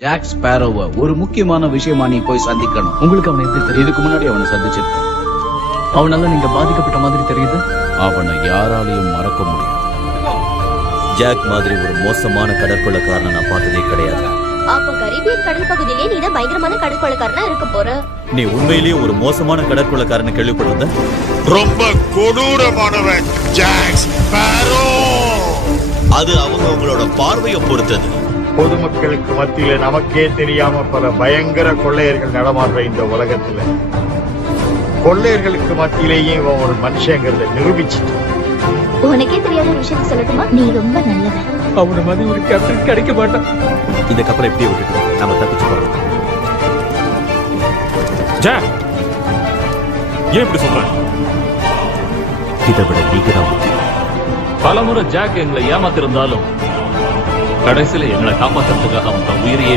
Jack ஸ்பேரோவை ஒரு முக்கியமான விஷயமா நீ போய் சந்திக்கணும். உங்களுக்கு அவனை எப்படி தெரியும்? இதுக்கு முன்னாடி அவனை சந்திச்சிருக்கேன். அவனால நீங்க பாதிக்கப்பட்ட மாதிரி தெரியுது. அவனை யாராலையும் மறக்க முடியும். ஜாக் மாதிரி ஒரு மோசமான கடற்கொள்ளக்காரனை நான் பார்த்ததே கிடையாது. அப்ப கரீபியன் கடல் பகுதியிலே நீ தான் பயங்கரமான கடற்கொள்ளக்காரனா இருக்க போற. நீ உண்மையிலேயே ஒரு மோசமான கடற்கொள்ளக்காரனை கேள்விப்பட்டிருந்த? ரொம்ப கொடூரமானவன் ஜாக் ஸ்பேரோ. அது அவங்களோட பார்வையை பொறுத்தது. பொதுமக்களுக்கு மத்தியில நமக்கே தெரியாம பல பயங்கர கொள்ளையர்கள் நடமாடுற இந்த உலகத்துல கொள்ளையர்களுக்கு மத்தியிலேயே இவன் ஒரு மனுஷங்கிறத நிரூபிச்சுட்டு. உனக்கே தெரியாத ஒரு விஷயத்தை சொல்லட்டுமா? நீ ரொம்ப நல்லவன். அவன மாதிரி ஒரு கேப்டன் கிடைக்க மாட்டான். இந்த கப்பலை எப்படியே விட்டுட்டு நம்ம தப்பிச்சு போறோம். ஜாக், ஏன் இப்படி சொல்ற? இதை விட நீங்க தான் முக்கியம். பலமுறை ஜாக் எங்களை ஏமாத்திருந்தாலும் கடைசியில எங்களை காப்பாத்துறதுக்காக அவன் உயிரையே